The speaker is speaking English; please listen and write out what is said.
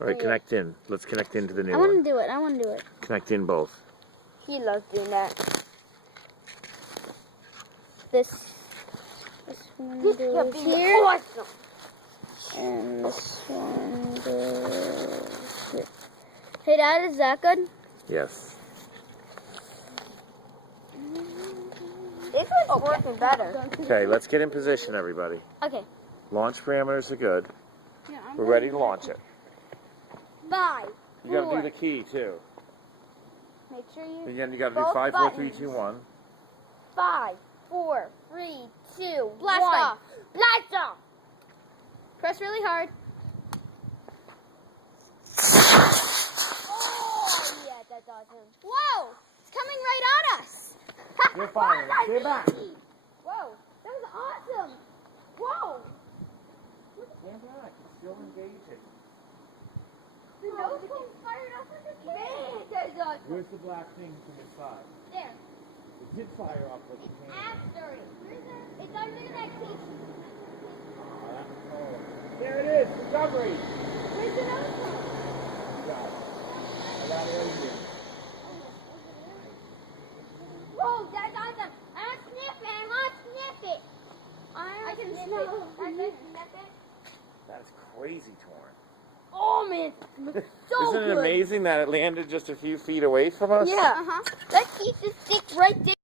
All right, connect in. Let's connect into the new I one. want to do it. I want to do it. Connect in both. He loves doing that. This one He's goes being here, awesome. and this one goes here. Hey, Dad, is that good? Yes. This one's working better. Okay, let's get in position, everybody. Okay. Launch parameters are good. Yeah, We're ready to launch it. 5, You got to 4. do the key too. Make sure you. Again, you got to do Both 5, 4, 3, buttons. 2, 1. 5, 4, 3, 2, Blast 1. off. Blast off. Press really hard. Oh yeah, that's awesome. Whoa! It's coming right at us. You're firing. Stay back. Whoa, that was awesome. Whoa. Stand back. It's still engaging. The nose cone fired up like a cannon. That's awesome. Where's the black thing from inside? There. It did fire up like a cannon. After it. It's under that case. There it is. Recovery. Where's the nose cone? Got it. I got it right here. Whoa, that's awesome. I want to sniff it. I want to sniff it. I can smell it. I can sniff it. That's crazy, Torn. Oh man, it's so Isn't it good. amazing that it landed just a few feet away from us? Yeah. Uh-huh. Let's keep the stick right there.